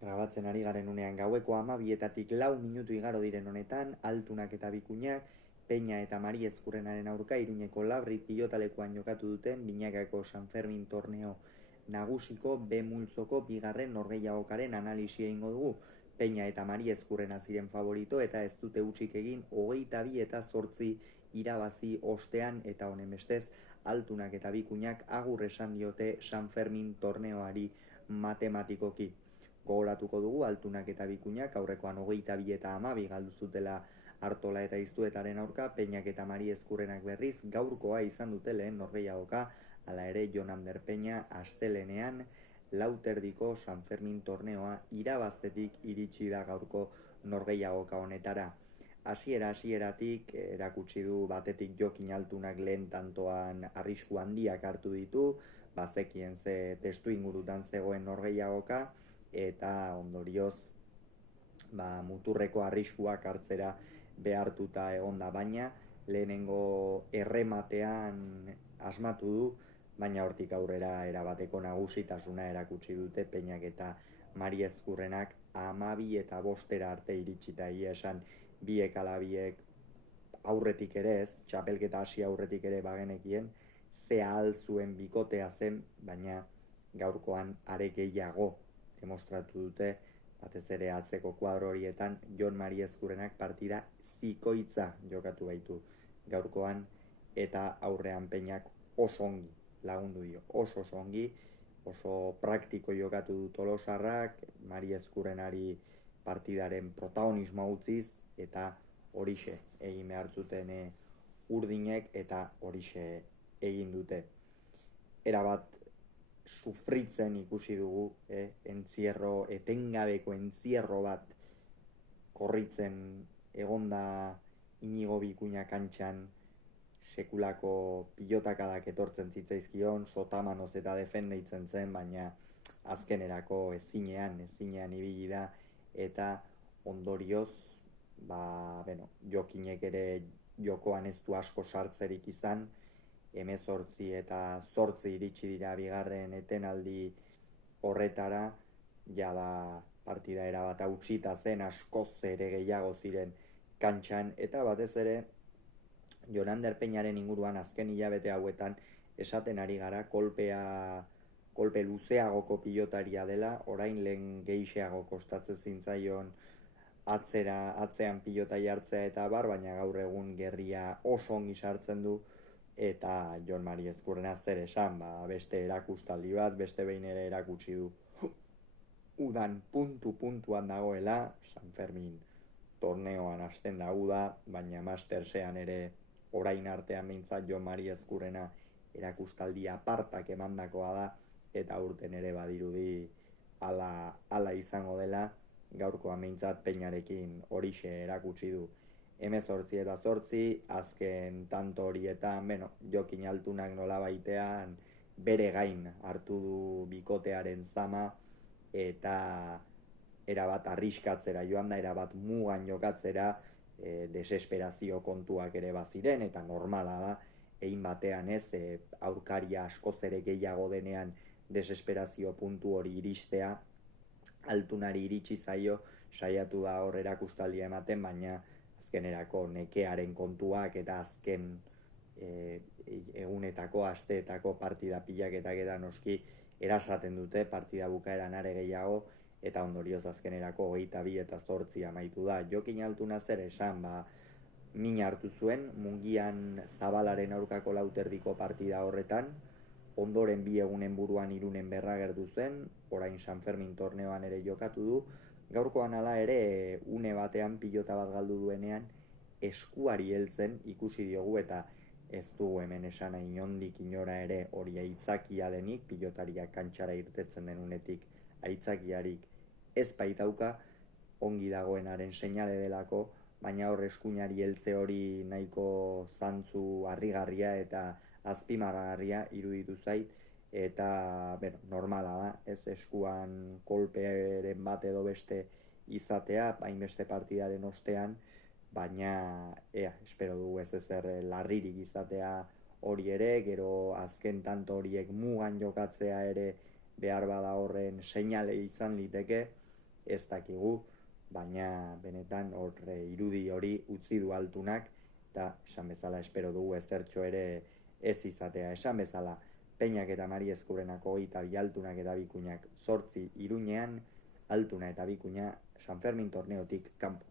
Grabatzen ari garen unean gaueko 12:04 igaro diren honetan, Altunak eta Bikuñak, Peña eta Mari Ezkurrenaren aurka Iruñeko Labri pilotalekuan jokatu duten Binakako San Fermin torneo nagusiko B multzoko bigarren norgehiagokaren analisia egingo dugu. Peña eta Mari Ezkurrena ziren favorito eta ez dute hutsik egin 22-8 irabazi ostean eta honen bestez, Altunak eta Bikuñak agur esan diote San Fermin torneoari matematikoki. Gogoratuko dugu Altunak eta Bikuñak aurrekoan 22-12 galdu zutela Artola eta Iztuetaren aurka, Peñak eta Mari Ezkurrenak berriz gaurkoa izan dute lehen norgehiagoka, hala ere Jon Ander Peña astelehenean lauterdiko San Fermin torneoa irabaztetik iritsi da gaurko norgehiagoka honetara. Hasieratik erakutsi du batetik Jokin Altunak lehen tantoan arrisku handiak hartu ditu, bazekien ze testu ingurutan zegoen norgehiagoka, eta ondorioz muturreko arriskuak hartzera behartuta egonda, baina lehenengo errematean asmatu du, baina hortik aurrera erabateko nagusitasuna erakutsi dute Peñak eta Mari Ezkurrenak 12-5 arte iritsita, esan biek ala biek aurretik ere ez, txapelketa hasi aurretik ere bagenekien, ze ahal zuen bikotea zen, baina gaurkoan are gehiago demostratu dute, batez ere atzeko kuadro horietan Jon Mari Ezkurrenak partida zikoitza jokatu baitu gaurkoan, eta aurrean Peñak oso ongi lagundu dio, oso ongi, oso praktiko jokatu du tolosarrak, Mari Ezkurrenari partidaren protagonismoa utziz, eta horixe egin behar zuten urdinek, eta horixe egin dute. Erabat sufritzen ikusi dugu, etengabeko entzierro bat korritzen egonda Inigo Bikuña kantxan, sekulako pilotakadak etortzen zitzaizkion, sotamanoz eta defendeitzen zen, baina azkenerako ezinean ibili da, eta ondorioz, Jokinek ere jokoan ez du asko sartzerik izan, 18 eta 8 iritsi dira bigarren etenaldi horretara, jada partida erabat hautsita zen, askoz ere gehiago ziren kantxan, eta batez ere Jon Ander Peñaren inguruan azken hilabete hauetan esaten ari gara kolpe luzeagoko pilotaria dela, orain lehen gehixeago kostatzen zintzaion atzean pilota jartzea eta baina gaur egun gerria oso ongi sartzen du, eta Jon Mari Ezkurrena zer esan, beste erakustaldi bat, beste behin ere erakutsi du udan puntuan dagoela, San Fermin torneoan hasten da uda, baina Mastersean ere orain artean behintzat Jon Mari Ezkurrena erakustaldi apartak emandakoa da, eta urten ere badirudi ala izango dela, gaurkoan behintzat Peñarekin horixe erakutsi du. 18 eta 8, azken tanto horietan, Jokin Altunak nola baitean bere gain hartu du bikotearen zama, eta erabat arriskatzera joan da, erabat mugan jokatzera, desesperazio kontuak ere baziren, eta normala da, egin batean ez, aurkaria askoz ere gehiago denean desesperazio puntu hori iristea, Altunari iritsi zaio, saiatu da hor erakustaldia ematen, baina azkenerako nekearen kontuak eta azken egunetako, asteetako partida pilaketak eta noski erasaten dute partida bukaeran are gehiago, eta ondorioz azkenerako 22 eta 8 amaitu da. Jokin Altuna zer esan, min hartu zuen, Mungian Zabalaren aurkako lauterdiko partida horretan, ondoren bi egunen buruan Irunen berragertu zen, orain San Fermin torneoan ere jokatu du, gaurkoan hala ere une batean pilota bat galdu duenean eskuari heltzen ikusi diogu, eta ez dugu hemen esan inondik inora ere hori aitzakia denik, pilotariak kantxara irtetzen den unetik aitzakiarik ez baitauka, ongi dagoenaren seinale delako, baina hor eskuinari heltze hori nahiko zantzu harrigarria eta azpimarragarria iruditu zait, eta normala da, ez eskuan kolperen bat edo beste izatea, hainbeste partidaren ostean, baina espero dugu ez ezer larririk izatea hori ere, gero azken tanto horiek mugan jokatzea ere behar bada horren seinale izan liteke, ez dakigu, baina benetan irudi hori utzi du Altunak, eta esan bezala espero dugu ezertxo ere ez izatea. Esan bezala, Peñak eta Mari Ezkurrenako 22, Altunak eta Bikuñak 8 Iruñean, Altuna eta Bikuña San Fermin torneotik kanpo.